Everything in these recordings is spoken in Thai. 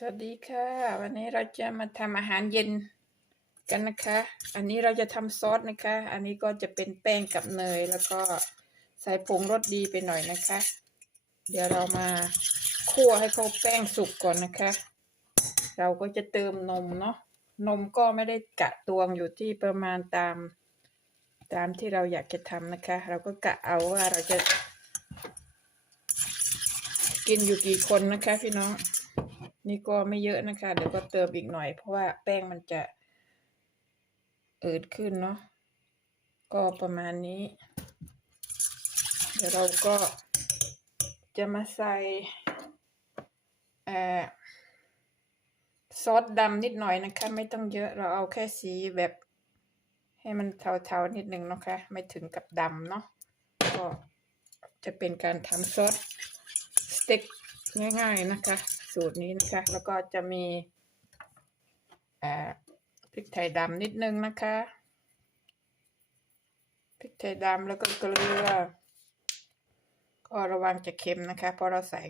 สวัสดีค่ะ วันนี้เราจะมาทำอาหารเย็นกันนะคะ อันนี้เราจะทำซอสนะคะ อันนี้ก็จะเป็นแป้งกับเนย แล้วก็ใส่ผงรสดีไปหน่อยนะคะ เดี๋ยวเรามาคั่วให้เขาแป้งสุกก่อนนะคะ เราก็จะเติมนมเนาะนมก็ไม่ได้กะตวงอยู่ที่ประมาณตาม ตามที่เราอยากจะทำนะคะ เราก็กะเอาว่าเราจะ กินอยู่กี่คนนะคะพี่น้อง นี่ก็ไม่เยอะนะคะ เดี๋ยวก็เติมอีกหน่อย เพราะว่าแป้งมันจะอืดขึ้นเนาะก็ประมาณนี้ เดี๋ยวเราก็จะมาใส่เอ่อซอสดำนิดหน่อยนะคะ ไม่ต้องเยอะเราเอาแค่สีแบบให้มันเทาๆนิดนึงนะคะ ไม่ถึงกับดำเนาะก็จะเป็นการทำซอสสเต็กง่าย ๆนะคะ สูตรนี้นะคะ แล้วก็จะมีอ่าพริกไทยดำนิดนึงนะคะพริกไทยดำแล้วก็เกลือ ก็ระวังจะเค็มนะคะ เพราะเราใส่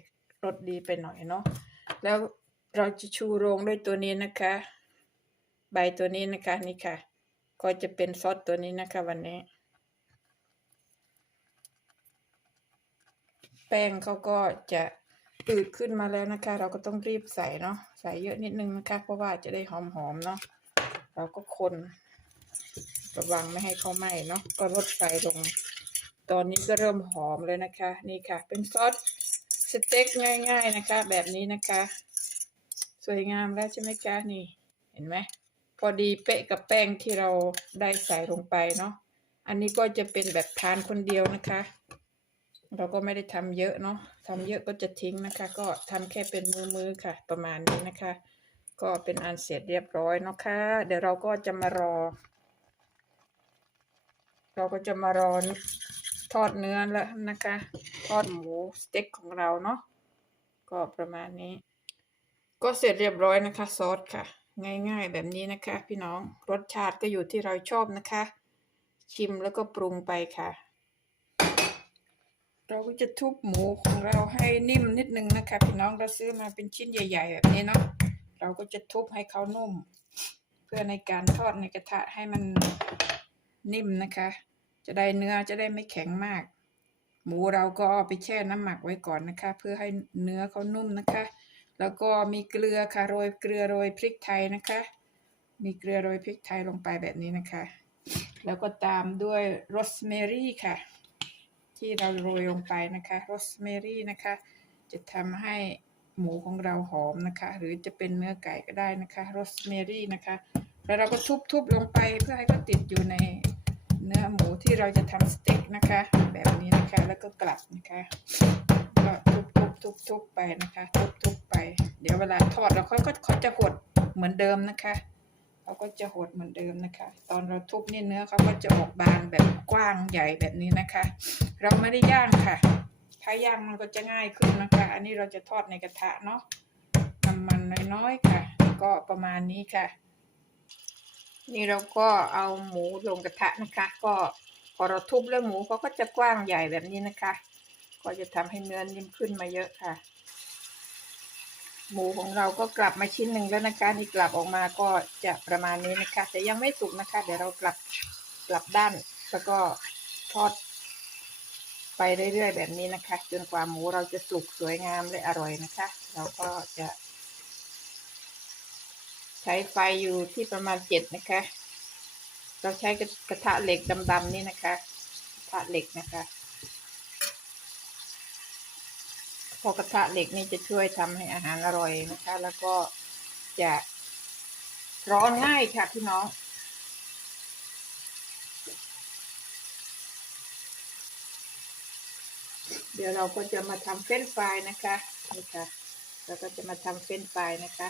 รสดีไปหน่อยเนาะแล้วเราจะชูโรงด้วยตัวนี้นะคะ ใบตัวนี้นะคะนี่ค่ะ ก็จะเป็นซอสตัวนี้นะคะวันนี้ แป้งเขาก็จะ อืดขึ้นมาแล้วนะคะ เราก็ต้องรีบใส่เนาะใส่เยอะนิดนึงนะคะ เพราะว่าจะได้หอมๆเนาะเราก็คนระวังไม่ให้เขาไหม้เนาะก็ลดไฟลง ตอนนี้ก็เริ่มหอมเลยนะคะ นี่ค่ะ เป็นซอสสเต็กง่าย ๆนะคะ แบบนี้นะคะ สวยงามแล้วใช่ไหมคะนี่ เห็นไหมพอดีเป๊ะกับแป้งที่เราได้ใส่ลงไปเนาะอันนี้ก็จะเป็นแบบทานคนเดียวนะคะ เราก็ไม่ได้ทำเยอะเนาะทำเยอะก็จะทิ้งนะคะ ก็ทำแค่เป็นมือๆค่ะ ประมาณนี้นะคะ ก็เป็นอันเสร็จเรียบร้อยเนาะคะ เดี๋ยวเราก็จะมารอ เราก็จะมารอทอดเนื้อแล้วนะคะ ทอดหมูสเต็กของเราเนาะก็ประมาณนี้ ก็เสร็จเรียบร้อยนะคะ ซอสค่ะ ง่ายๆแบบนี้นะคะ พี่น้องรสชาติก็อยู่ที่เราชอบนะคะ ชิมแล้วก็ปรุงไปค่ะ เราก็จะทุบหมูของเราให้นิ่มนิดนึงนะคะพี่น้องเราซื้อมาเป็นชิ้นใหญ่ ๆ แบบนี้เนาะเราก็จะทุบให้เขานุ่ม เพื่อในการทอดในกระทะให้มันนิ่มนะคะ จะได้เนื้อจะได้ไม่แข็งมาก หมูเราก็เอาไปแช่น้ำหมักไว้ก่อนนะคะ เพื่อให้เนื้อเขานุ่มนะคะ แล้วก็มีเกลือค่ะโรยเกลือโรยพริกไทยนะคะ มีเกลือโรยพริกไทยลงไปแบบนี้นะคะ แล้วก็ตามด้วยโรสแมรี่ค่ะ ที่เราโรยลงไปนะคะโรสแมรี่นะคะ จะทำให้หมูของเราหอมนะคะ หรือจะเป็นเนื้อไก่ก็ได้นะคะโรสแมรี่นะคะ แล้วเราก็ทุบๆลงไปเพื่อให้เขาติดอยู่ในเนื้อหมูที่เราจะทำสเต็กนะคะ แบบนี้นะคะแล้วก็กลับนะคะ ก็ทุบๆๆๆไปนะคะ ทุบๆไป เดี๋ยวเวลาทอดเราเขาก็เขาจะหดเหมือนเดิมนะคะ เขาก็จะหดเหมือนเดิมนะคะ ตอนเราทุบนี่เนื้อเขาก็จะออกบานแบบกว้างใหญ่แบบนี้นะคะ เราไม่ได้ย่างค่ะ ถ้าย่างมันก็จะง่ายขึ้นนะคะ อันนี้เราจะทอดในกระทะเนาะน้ำมันน้อยๆค่ะ ก็ประมาณนี้ค่ะ นี่เราก็เอาหมูลงกระทะนะคะ ก็พอเราทุบแล้วหมูเขาก็จะกว้างใหญ่แบบนี้นะคะ ก็จะทำให้เนื้อนิ่มขึ้นมาเยอะค่ะ หมูของเราก็กลับมาชิ้นหนึ่งแล้วนะคะนี่กลับออกมาก็จะประมาณนี้นะคะ แต่ยังไม่สุกนะคะ เดี๋ยวเรากลับกลับด้านแล้วก็ทอดไปเรื่อยๆแบบนี้นะคะ จนกว่าหมูเราจะสุกสวยงามและอร่อยนะคะ เราก็จะ ใช้ไฟอยู่ที่ประมาณเจ็ดนะคะ เราใช้กระทะเหล็กดำๆนี่นะคะกระทะเหล็กนะคะเพอกระทะเหล็กนี่จะช่วยทำให้อาหารอร่อยนะคะ แล้วก็จะร้อนง่ายค่ะพี่น้อง เดี๋ยวเราก็จะมาทำเฟรนฟรายนะคะนี่ค่ะเราก็จะมาทำเฟรนฟรายนะคะ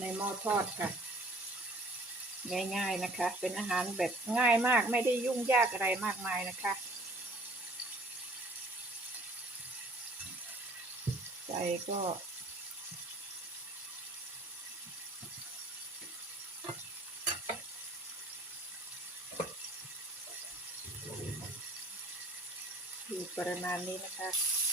ในหม้อทอดค่ะ ง่ายๆนะคะ เป็นอาหารแบบง่ายมากไม่ได้ยุ่งยากอะไรมากมายนะคะ ใจก็อยู่ประมาณนี้นะคะ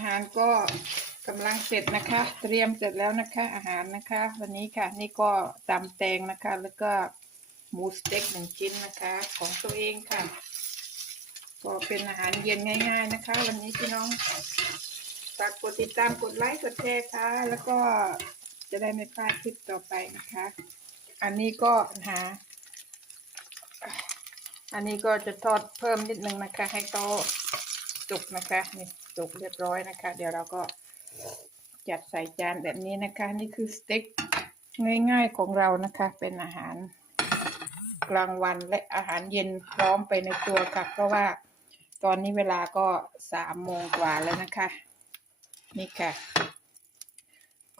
อาหารก็กำลังเสร็จนะคะ เตรียมเสร็จแล้วนะคะ อาหารนะคะ วันนี้ค่ะ นี่ก็ตำแตงนะคะ แล้วก็หมูสเต็กหนึ่งชิ้นนะคะ ของตัวเองค่ะ ก็เป็นอาหารเย็นง่าย ๆนะคะ วันนี้พี่น้องฝากกดติดตามกดไลค์กดแชร์ค่ะ แล้วก็จะได้ไม่พลาดคลิปต่อไปนะคะ อันนี้ก็หา อันนี้ก็จะทอดเพิ่มนิดนึงนะคะ ให้โต จุกนะคะนี่จุกเรียบร้อยนะคะ เดี๋ยวเราก็จัดใส่จานแบบนี้นะคะ นี่คือสเต็กง่ายๆของเรานะคะ เป็นอาหารกลางวันและอาหารเย็นพร้อมไปในตัวค่ะ เพราะว่าตอนนี้เวลาก็สามโมงกว่าแล้วนะคะ นี่ค่ะ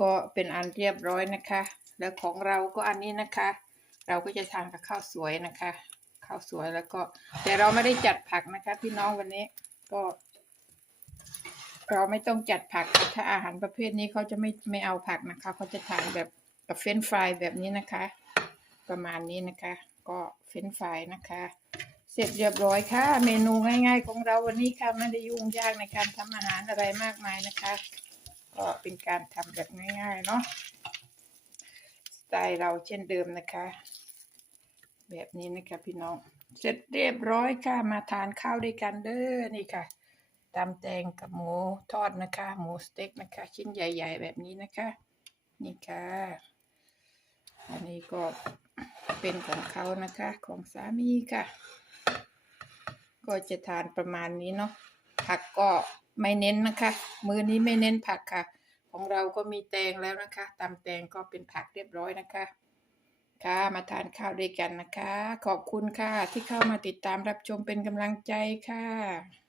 ก็เป็นอันเรียบร้อยนะคะ แล้วของเราก็อันนี้นะคะ เราก็จะทานกับข้าวสวยนะคะ ข้าวสวยแล้วก็ แต่เราไม่ได้จัดผักนะคะ พี่น้องวันนี้ ก็เราไม่ต้องจัดผักค่ะถ้าอาหารประเภทนี้เขาจะไม่ไม่เอาผักนะคะเขาจะทานแบบกับเฟรนฟรายแบบนี้นะคะ ประมาณนี้นะคะ ก็เฟรนฟรายนะคะ เสร็จเรียบร้อยค่ะ เมนูง่าย ๆ ของเราวันนี้ค่ะไม่ได้ยุ่งยากในการทำอาหารอะไรมากมายนะคะ ก็เป็นการทำแบบง่าย ๆ เนาะสไตล์เราเช่นเดิมนะคะ แบบนี้นะคะพี่น้อง เสร็จเรียบร้อยค่ะ มาทานข้าวด้วยกันเด้อนี่ค่ะตำแตงกับหมูทอดนะคะ หมูสเต็กนะคะ ชิ้นใหญ่ ๆ แบบนี้นะคะ นี่ค่ะ อันนี้ก็เป็นของเขานะคะ ของสามีค่ะ ก็จะทานประมาณนี้เนาะผักก็ไม่เน้นนะคะ มือนี้ไม่เน้นผักค่ะ ของเราก็มีแตงแล้วนะคะตำแตงก็เป็นผักเรียบร้อยนะคะ ค่ะมาทานข้าวด้วยกันนะคะ ขอบคุณค่ะที่เข้ามาติดตามรับชมเป็นกำลังใจค่ะ